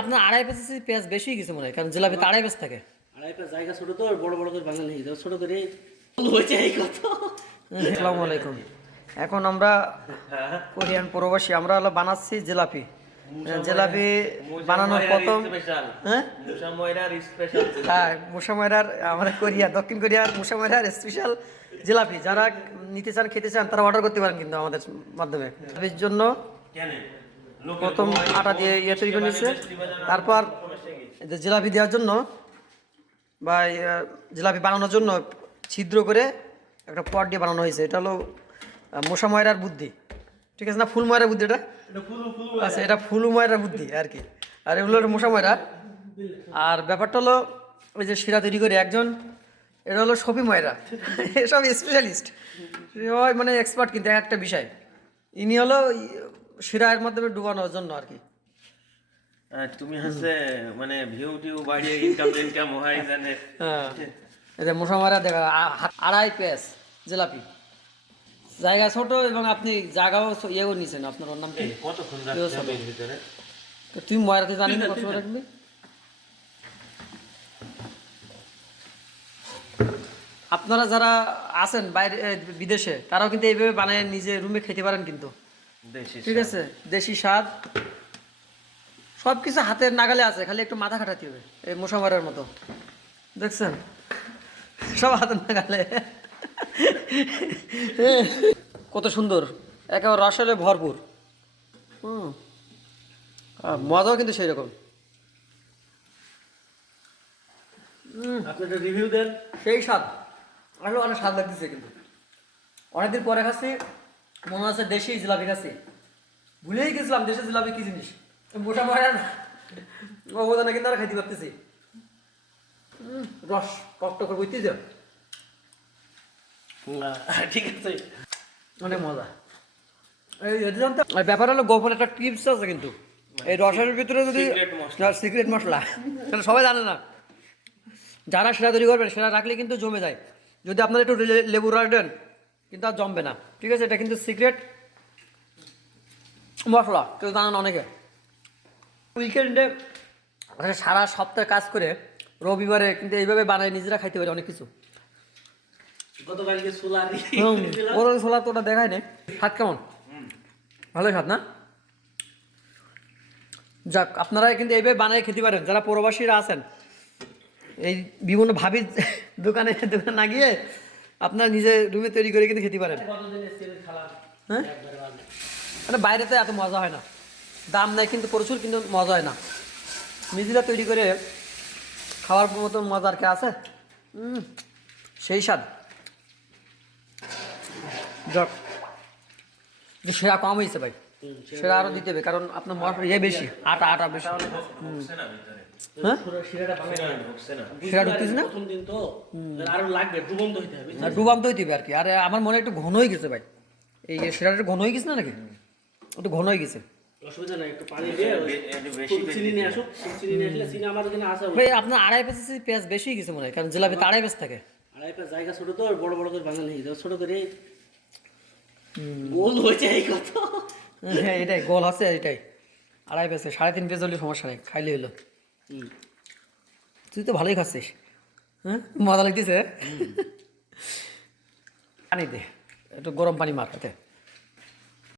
আপনার আড়াই পেঁয়াজ পেঁয়াজ বেশি কিছু মনে হয়, কারণ জিলাপি তো আড়াই পেঁয়াজ থাকে। আড়াই পেঁয়াজ জায়গা ছোট তো, বড় বড় করে বাঙালি ছোট করে হয়েছে এই কথা। আসসালামু আলাইকুম। এখন আমরা কোরিয়ান প্রবাসী, আমরা হলো বানাচ্ছি জিলাপি। জিলাপি বানানোর প্রথম হ্যাঁ মুসাময়রার আমাদের কোরিয়া, দক্ষিণ কোরিয়ার মুসাময়রার স্পেশাল জিলাপি। যারা নিতে চান, খেতে চান, তারা অর্ডার করতে পারেন কিন্তু আমাদের মাধ্যমে। এর জন্য প্রথম আটা দিয়ে তৈরি করে নিচ্ছে, তারপর জিলাপি দেওয়ার জন্য বা জিলাপি বানানোর জন্য ছিদ্র করে একটা পট দিয়ে বানানো হয়েছে। এটা হলো মশা ময়রার বুদ্ধি, ঠিক আছে না? ফুল ময়রার বুদ্ধি এটা, আচ্ছা এটা ফুল ময়রার বুদ্ধি আর কি। আর এগুলো হলো মশা ময়রা। আর ব্যাপারটা হলো ওই যে শিরা তৈরি করে একজন, এটা হলো শফি ময়রা, এসব স্পেশালিস্ট, মানে এক্সপার্ট কিন্তু একটা বিষয়। ইনি হলো শিরার মাধ্যমে ডুবানোর জন্য আর কি। তুমি হচ্ছে মানে ভিউ টিউ বাড়িয়ে ইনকাম হয় জানে। হ্যাঁ এটা মশা মারা দেখা আড়াই পেঁয়াজ জিলাপি, জায়গা ছোট এবং আপনি জায়গাও ইয়েও নিছেন। আপনার ওর নাম কি? কতক্ষণ ভিতরে তুমি ময়রাতে জানি না কত রাখবি। আপনারা যারা আছেন বাইরে বিদেশে, তারাও কিন্তু এইভাবে বানায় নিজে রুমে খেতে পারেন কিন্তু, ঠিক আছে? দেশি স্বাদ, সব কিছু হাতের নাগালে আছে, খালি একটু মাথা খাটাতে হবে। এই মশা মারার মতো দেখছেন, সব হাতের নাগালে। কত সুন্দর, একেবারে রসালে ভরপুর। মজাও কিন্তু সেই রকম। আপনি একটা রিভিউ দেন। সেই স্বাদ, আরও অনেক স্বাদ লাগতেছে কিন্তু। অনেকদিন পরে খাচ্ছি, মনে হচ্ছে দেশি জিলাপি খাচ্ছি। ভুলেই গেছিলাম দেশের জিলাপি কি জিনিস। মোটা মারার অবদানে কিন্তু আমরা খাইতে পারতেছি। রস টক করে বুঝতেই যাও, ঠিক আছে, অনেক মজা। এই ব্যাপার হলো গোপন একটা টিপস আছে কিন্তু, এই রসের ভিতরে যদি সিক্রেট মশলা, তাহলে সবাই জানে না। যারা সেটা তৈরি করবেন সেটা রাখলে কিন্তু জমে যায়। যদি আপনারা একটু লেবু রস দেন কিন্তু আর জমবে না, ঠিক আছে? এটা কিন্তু সিক্রেট মশলা, কেউ জানেন অনেকে। উইকেন্ডে সারা সপ্তাহে কাজ করে রবিবারে কিন্তু এইভাবে বানায় নিজেরা খাইতে পারে অনেক কিছু। গতকালকে ছোলা ওর ছোলা তো ওটা দেখায় নেই। স্বাদ কেমন? ভালোই স্বাদ না? যাক, আপনারা কিন্তু এইভাবে বানায় খেতে পারেন যারা প্রবাসীরা আছেন। এই বিভিন্ন ভাবির দোকানে না গিয়ে আপনারা নিজে রুমে তৈরি করে কিন্তু খেতে পারেন। হ্যাঁ, মানে বাইরেতে এত মজা হয় না, দাম নেয় কিন্তু প্রচুর, কিন্তু মজা হয় না। নিজেরা তৈরি করে খাওয়ার মতো মজা আর কি আছে? সেই স্বাদ। যাক, সেরা কম হয়েছে ভাই, সেরা আরও দিতে হবে, কারণ আপনার ইয়ে বেশি, আটা বেশি। হ্যাঁ সেরা ঢুকতেছে না, ডুবান্ত হইতে হবে আর কি। আর আমার মনে একটু ঘন হয়ে গেছে ভাই, এই সেরাটা একটু ঘন হয়ে গেছে না নাকি? একটু ঘন হয়ে গেছে। অসুবিধা নাই, একটু পানি দিয়ে চিনি নিয়ে আসুক। চিনি নিয়ে আসলে চিনি আমাদের এখানে আছে ভাই। আপনার আড়াই পেঁয়াজ বেশি গেছে মনে হয়, কারণ জিলাপি তো আড়াই পেঁয়াজ থাকে। আড়াই পেঁয়াজ জায়গা ছোট তো, বড় বড় করে বাঙালি ছোট করে গোল হয়েছে এই কথা। হ্যাঁ এটাই গোল আছে, এটাই আড়াই পেঁয়াজ। 3.5 পেঁয়াজ হলে সমস্যা নেই, খাইলে হলো। তুই তো ভালোই খাচ্ছিস, হ্যাঁ মজা লাগতেছে। পানি দে, একটু গরম পানি মার হাতে।